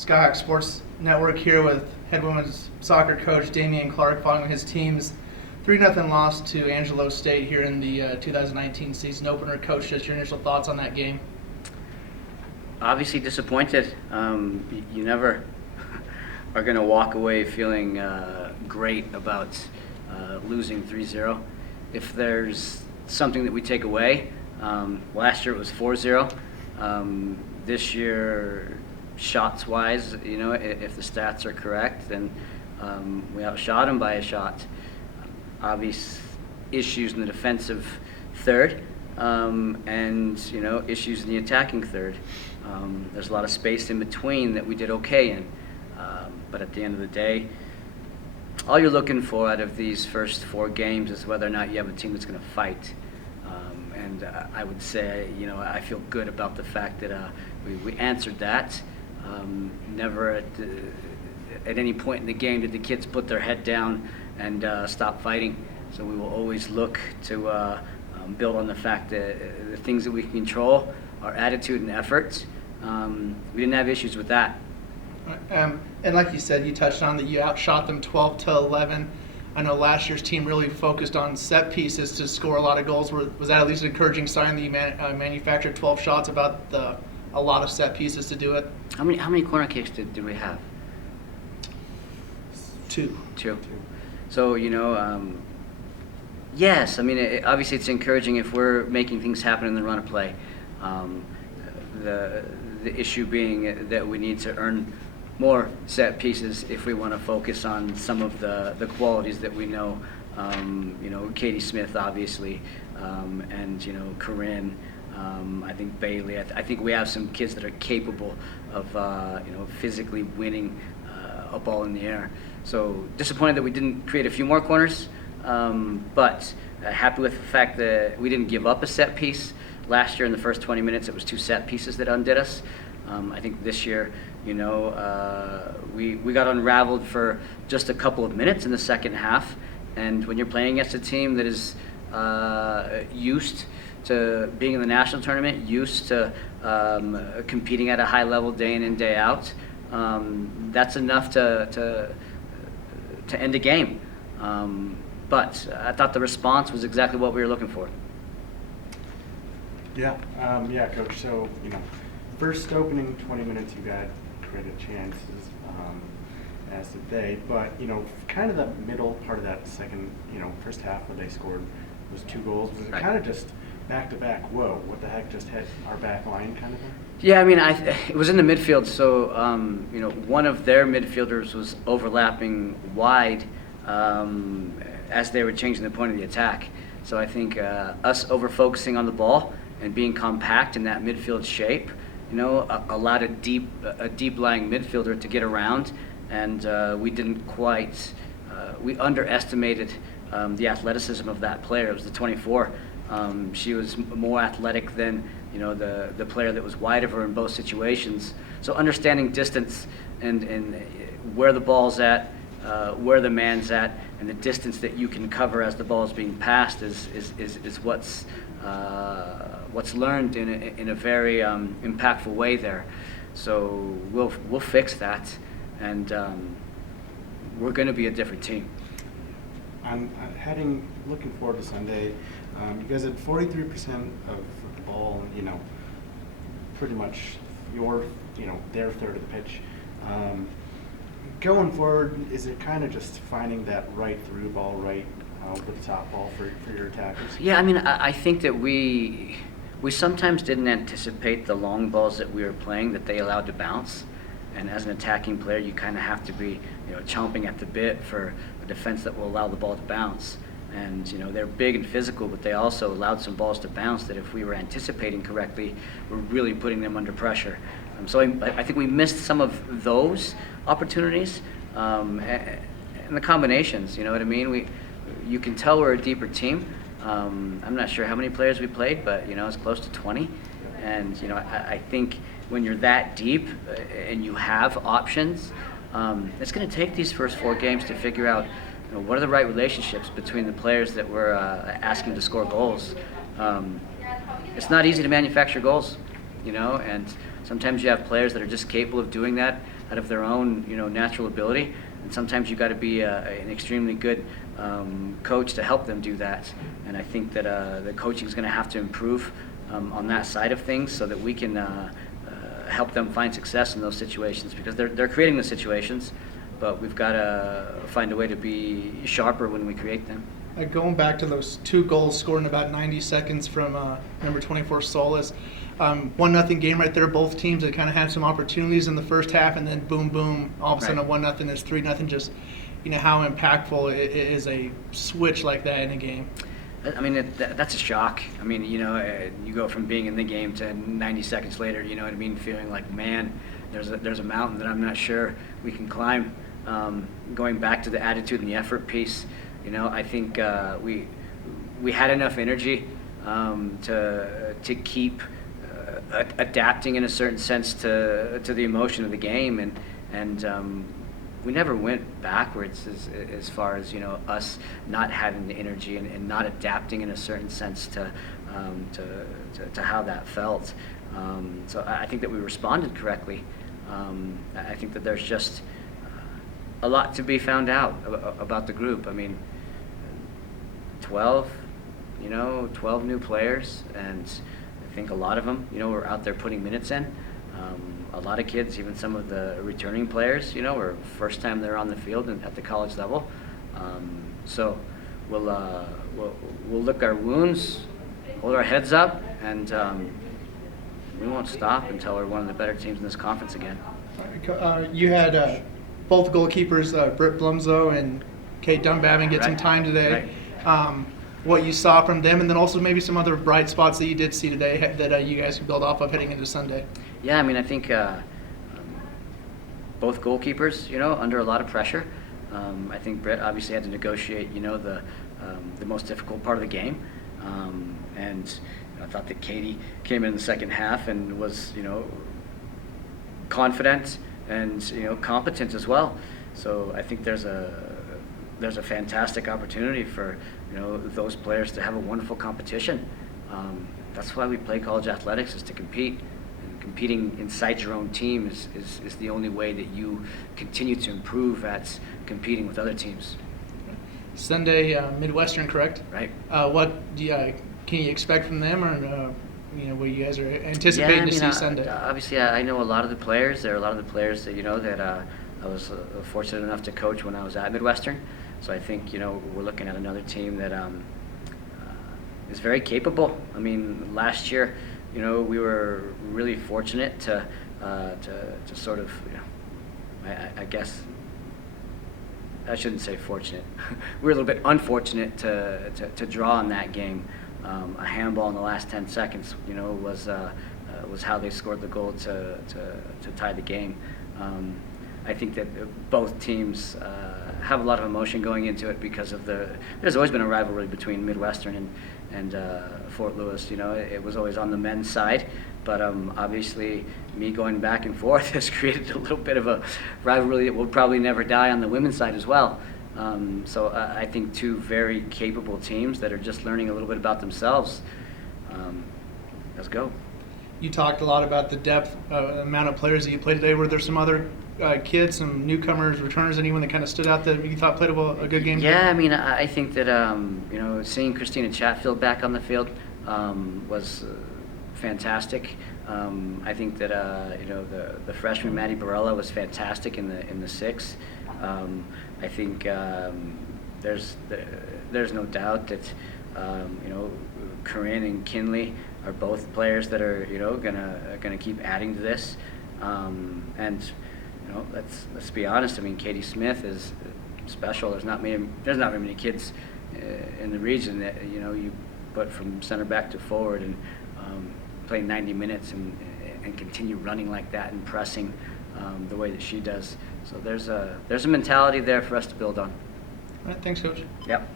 Skyhawk Sports Network here with head women's soccer coach Damian Clarke following his team's 3-0 loss to Angelo State here in the 2019 season opener. Coach, just your initial thoughts on that game? Obviously disappointed. You never are going to walk away feeling great about losing 3-0. If there's something that we take away, last year it was 4-0. This year, shots-wise, if the stats are correct, then we outshot them by a shot. Obvious issues in the defensive third, and issues in the attacking third. There's a lot of space in between that we did okay in, but at the end of the day, all you're looking for out of these first 4 games is whether or not you have a team that's going to fight. And I would say, I feel good about the fact that we answered that. Never at any point in the game did the kids put their head down and stop fighting. So we will always look to build on the fact that the things that we can control, our attitude and effort. We didn't have issues with that. And like you said, you touched on that you outshot them 12-11. I know last year's team really focused on set pieces to score a lot of goals. Was that at least an encouraging sign that you manufactured 12 shots about a lot of set pieces to do it? How many corner kicks did we have? Two. So, yes, obviously it's encouraging if we're making things happen in the run of play. The issue being that we need to earn more set pieces if we want to focus on some of the qualities that we know. Katie Smith, obviously, and Corinne. I think Bailey. I think we have some kids that are capable of physically winning a ball in the air. So disappointed that we didn't create a few more corners, but happy with the fact that we didn't give up a set piece. Last year in the first 20 minutes, it was 2 set pieces that undid us. I think this year, we got unraveled for just a couple of minutes in the second half. And when you're playing against a team that is used to being in the national tournament, used to competing at a high level day in and day out, that's enough to end a game. But I thought the response was exactly what we were looking for. Yeah, Coach. So, first opening 20 minutes, you got created chances, as did they. But, kind of the middle part of that second, first half where they scored those 2 goals, was it kind of just back-to-back, whoa, what the heck just hit our back line kind of thing? Yeah, it was in the midfield, so, one of their midfielders was overlapping wide as they were changing the point of the attack. So I think us over-focusing on the ball and being compact in that midfield shape, allowed a deep-lying midfielder to get around, and we didn't quite, we underestimated the athleticism of that player. It was the 24. She was more athletic than, the player that was wide of her in both situations. So understanding distance and where the ball's at, where the man's at, and the distance that you can cover as the ball is being passed is what's learned in a very impactful way there. So we'll fix that, and we're going to be a different team. I'm looking forward to Sunday. You guys had 43% of the ball, pretty much their third of the pitch. Going forward, is it kind of just finding that right through ball, right over the top ball for your attackers? Yeah, I think that we sometimes didn't anticipate the long balls that we were playing that they allowed to bounce. And as an attacking player, you kind of have to be, chomping at the bit for a defense that will allow the ball to bounce. And, they're big and physical, but they also allowed some balls to bounce that if we were anticipating correctly, we're really putting them under pressure. So I think we missed some of those opportunities and the combinations, you know what I mean? You can tell we're a deeper team. I'm not sure how many players we played, but, it's close to 20. And, I think when you're that deep and you have options, it's going to take these first 4 games to figure out what are the right relationships between the players that we're asking to score goals. It's not easy to manufacture goals, and sometimes you have players that are just capable of doing that out of their own, natural ability. And sometimes you got to be an extremely good coach to help them do that. And I think that the coaching is going to have to improve on that side of things so that we can help them find success in those situations, because they're creating the situations, but we've got to find a way to be sharper when we create them. Going back to those 2 goals scored in about 90 seconds from number 24 Solis, 1-0 game right there. Both teams that kind of had some opportunities in the first half, and then boom, boom, all of a sudden a 1-0 is 3-0. Just how impactful it is a switch like that in a game. I mean, that's a shock. I mean, you go from being in the game to 90 seconds later, feeling like, man, there's a mountain that I'm not sure we can climb. Going back to the attitude and the effort piece, I think we had enough energy to keep adapting in a certain sense to the emotion of the game, and we never went backwards as far as us not having the energy and not adapting in a certain sense to how that felt. So I think that we responded correctly. I think that there's just a lot to be found out about the group. I mean, 12 new players, and I think a lot of them, were out there putting minutes in. A lot of kids, even some of the returning players, were first time they're on the field and at the college level. So we'll lick our wounds, hold our heads up, and we won't stop until we're one of the better teams in this conference again. You had both goalkeepers, Britt Blumzo and Kate Dunbabin, get some time today. Right. What you saw from them, and then also maybe some other bright spots that you did see today that you guys can build off of heading into Sunday. Yeah, I mean, I think both goalkeepers, under a lot of pressure. I think Britt obviously had to negotiate, the most difficult part of the game, and I thought that Katie came in the second half and was, confident and competent as well. So I think there's a fantastic opportunity for those players to have a wonderful competition. That's why we play college athletics, is to compete. And competing inside your own team is the only way that you continue to improve at competing with other teams. Sunday, Midwestern, correct? Right. What can you expect from them, or what you guys are anticipating to see Sunday? Obviously, I know a lot of the players. There are a lot of the players that that I was fortunate enough to coach when I was at Midwestern. So I think we're looking at another team that is very capable. I mean, last year, we were really fortunate to sort of, I guess I shouldn't say fortunate. We were a little bit unfortunate to draw in that game. A handball in the last 10 seconds, was how they scored the goal to tie the game. I think that both teams have a lot of emotion going into it because of there's always been a rivalry between Midwestern and Fort Lewis. It was always on the men's side, but obviously me going back and forth has created a little bit of a rivalry that will probably never die on the women's side as well. So I think two very capable teams that are just learning a little bit about themselves. Let's go. You talked a lot about the depth, amount of players that you played today. Were there some other kids, some newcomers, returners, anyone that kind of stood out that you thought played a good game? Yeah, I mean, I think that seeing Christina Chatfield back on the field was fantastic. I think that the freshman Maddie Barella was fantastic in the six. I think there's no doubt that Corinne and Kinley are both players that are gonna keep adding to this, and let's be honest. I mean, Katie Smith is special. There's not very many kids in the region that you put from center back to forward and play 90 minutes and continue running like that and pressing the way that she does. So there's a mentality there for us to build on. All right, thanks, Coach. Yep.